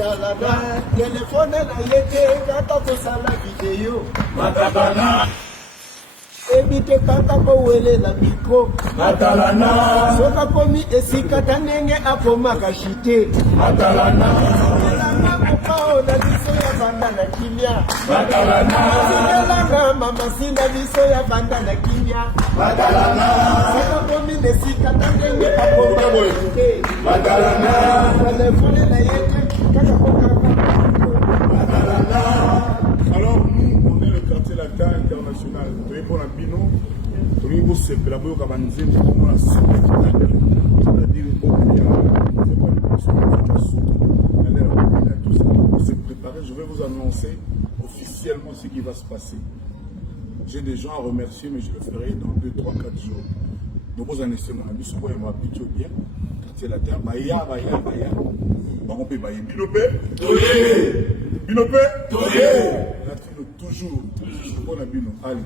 Matalana, téléphone na yete, kata kosala vidéo. Matalana. Ebite kaka kowele la micro. Matalana. Soka komi esika tanenge akoma kashite. Matalana. Matalana kopao na biso ya banda na kimia. Matalana. Matalana mama sinda biso ya banda na kimia. Matalana. Soka komi esika tanenge akoma kashite. Matalana. Téléphone na yete kaka kokaka. Matalana. Alors nous, on est le quartier latin international. Tu es pour la Bino, tu es pour ce que la boue cabanzé, tu es pour la c'est-à-dire on s'est préparé. Je vais vous annoncer officiellement ce qui va se passer. J'ai des gens à remercier, mais je le ferai dans 2, 3, 4 jours. Donc vous en essayez mon ami, ce qu'on m'a plutôt bien. Quartier latin, Baya. Donc on peut bailler. Binopé, Binopé, toujours. Bon, Allez.